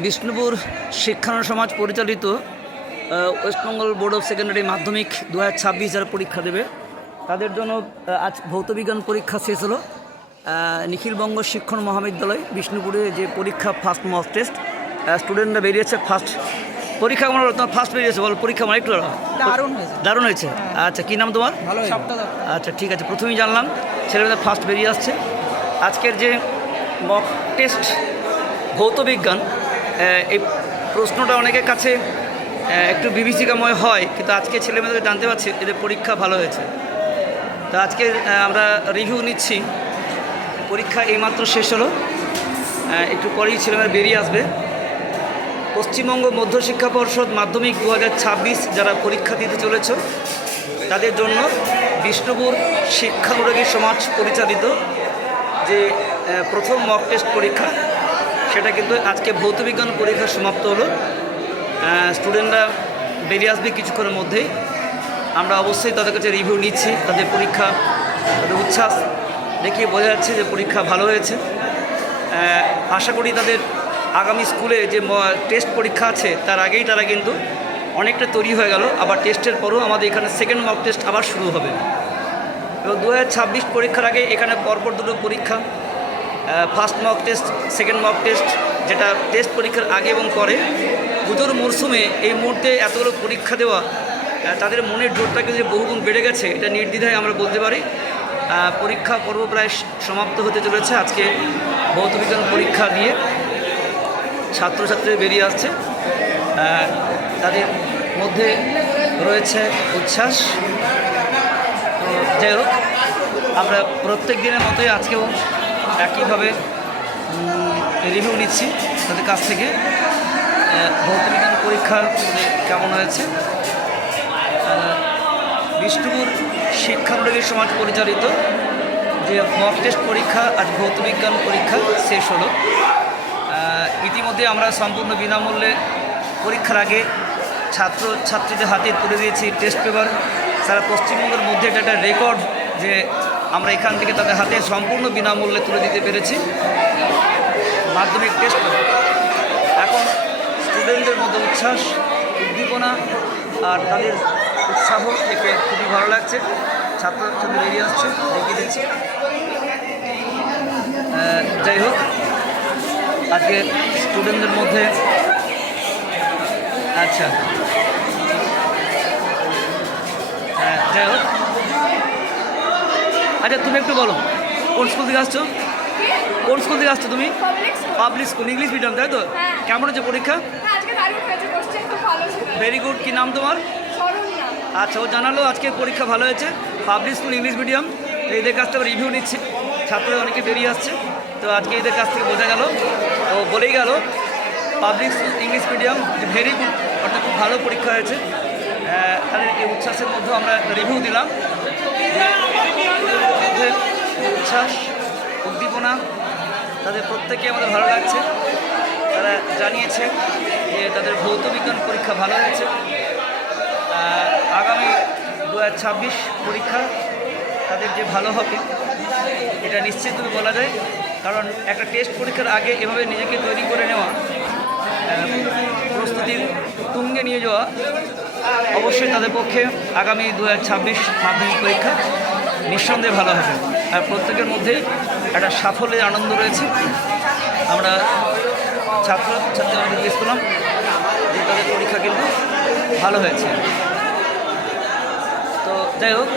বিষ্ণুপুর শিক্ষানু সমাজ পরিচালিত West Bengal board of secondary মাধ্যমিক দু হাজার ছাব্বিশ যারা পরীক্ষা দেবে তাদের জন্য আজ ভৌতবিজ্ঞান পরীক্ষা শেষ হলো। নিখিলবঙ্গ শিক্ষণ মহাবিদ্যালয় বিষ্ণুপুরে যে পরীক্ষা ফার্স্ট মক টেস্ট স্টুডেন্টরা বেরিয়েছে ফার্স্ট পরীক্ষা কেমন হলো? তোমার ফার্স্ট বেরিয়েছে বল পরীক্ষা মানে একটু দারুণ হয়েছে। দারুণ হয়েছে? আচ্ছা কী নাম তোমার? আচ্ছা ঠিক আছে প্রথমেই জানলাম ছেলেমেয়েদের ফার্স্ট বেরিয়ে আসছে। আজকের যে মক টেস্ট ভৌতবিজ্ঞান এই প্রশ্নটা অনেকের কাছে একটু বিভীষিকাময় হয়, কিন্তু আজকে ছেলেমেয়েদের জানতে পারছি এদের পরীক্ষা ভালো হয়েছে। তো আজকে আমরা রিভিউ নিচ্ছি। পরীক্ষা এইমাত্র শেষ হলো। একটু পরেই ছেলেমেয়েরা বেরিয়ে আসবে। পশ্চিমবঙ্গ মধ্যশিক্ষা পর্ষদ মাধ্যমিক দু হাজার ছাব্বিশ যারা পরীক্ষা দিতে চলেছ, তাদের জন্য বিষ্ণুপুর শিক্ষানুরাগী সমাজ পরিচালিত যে প্রথম মক টেস্ট পরীক্ষা সেটা কিন্তু আজকে ভৌতবিজ্ঞান পরীক্ষা সমাপ্ত হলো। স্টুডেন্টরা বেরিয়ে আসবে কিছুক্ষণের মধ্যেই। আমরা অবশ্যই তাদের কাছে রিভিউ নিচ্ছি, তাদের পরীক্ষা, তাদের উচ্ছ্বাস দেখিয়ে বোঝা যাচ্ছে যে পরীক্ষা ভালো হয়েছে। আশা করি তাদের আগামী স্কুলে যে টেস্ট পরীক্ষা আছে, তার আগেই তারা কিন্তু অনেকটা তৈরি হয়ে গেল। আবার টেস্টের পরও আমাদের এখানে সেকেন্ড মক টেস্ট আবার শুরু হবে। এবং দু পরীক্ষার আগে এখানে পরপর দুটো পরীক্ষা first mock test second mock test যেটা টেস্ট পরীক্ষার আগে এবং পরে। পুজোর মরশুমে এই মুহূর্তে এতগুলো পরীক্ষা দেওয়া তাদের মনের জোরটা কিন্তু বহুগুণ বেড়ে গেছে, এটা নির্দ্বিধায় আমরা বলতে পারি। পরীক্ষা পর্ব প্রায় সমাপ্ত হতে চলেছে আজকে ভৌতবিজ্ঞান পরীক্ষা দিয়ে ছাত্রছাত্রী বেরিয়ে আসছে। তাদের মধ্যে রয়েছে উচ্ছ্বাস। যাই হোক, আমরা প্রত্যেক দিনের মতোই আজকেও একইভাবে রিভিউ নিচ্ছি তাদের কাছ থেকে। ভৌতবিজ্ঞান পরীক্ষা মানে কেমন হয়েছে? বিষ্ণুপুর শিক্ষানুরাগী সমাজ পরিচালিত যে মক টেস্ট পরীক্ষা আজ ভৌতবিজ্ঞান পরীক্ষা শেষ হলো। ইতিমধ্যে আমরা সম্পূর্ণ বিনামূল্যে পরীক্ষার আগে ছাত্র, ছাত্রীদের হাতে তুলে দিয়েছি টেস্ট পেপার সারা পশ্চিমবঙ্গের মধ্যে এটা একটা রেকর্ড যে আমরা এখান থেকে তাদের হাতে সম্পূর্ণ বিনামূল্যে তুলে দিতে পেরেছি। মাধ্যমিক টেস্ট এখন স্টুডেন্টদের মধ্যে উচ্ছ্বাস উদ্দীপনা আর তাদের উৎসাহ থেকে খুবই ভালো লাগছে। ছাত্রছাত্রী বেরিয়ে আসছে দেখিয়ে দিচ্ছি। যাই হোক আজকে স্টুডেন্টদের মধ্যে আচ্ছা। হ্যাঁ, যাই হোক। আচ্ছা তুমি একটু বলো কোন স্কুল থেকে আসছো? কোন স্কুল থেকে আসছো তুমি? পাবলিক স্কুল ইংলিশ মিডিয়াম তাই তো? হ্যাঁ। কেমন হচ্ছে পরীক্ষা? ভেরি গুড কি নাম তোমার? আচ্ছা ও জানালো আজকে পরীক্ষা ভালো হয়েছে। পাবলিক স্কুল ইংলিশ মিডিয়াম তো এদের কাছ থেকে রিভিউ নিচ্ছি। ছাত্ররা অনেকে বেরিয়ে আসছে। তো আজকে এদের কাছ থেকে বোঝা গেল। ও বলেই গেল public school English medium very good অর্থাৎ খুব ভালো পরীক্ষা হয়েছে। তাদের এই উচ্ছ্বাসের মধ্যে আমরা রিভিউ দিলাম। উচ্ছ্বাস, উদ্দীপনা তাদের প্রত্যেকে আমাদের ভালো লাগছে। তারা জানিয়েছে যে তাদের ভৌতবিজ্ঞান পরীক্ষা ভালো হয়েছে। আগামী দু ছাব্বিশ পরীক্ষা তাদের যে ভালো হবে, এটা নিশ্চিতভাবে বলা যায়। কারণ একটা টেস্ট পরীক্ষার আগে এভাবে নিজেকে তৈরি করে নেওয়া প্রস্তুতির তুঙ্গে নিয়ে যাওয়া অবশ্যই তাদের পক্ষে আগামী দু মাধ্যমিক পরীক্ষা নিঃসন্দেহে ভালো হবে। আর প্রত্যেকের মধ্যে একটা সাফল্যের আনন্দ রয়েছে। আমরা ছাত্র ছাত্রীরা জিজ্ঞেস করলাম যে তাদের পরীক্ষা কিন্তু ভালো হয়েছে। তো যাই হোক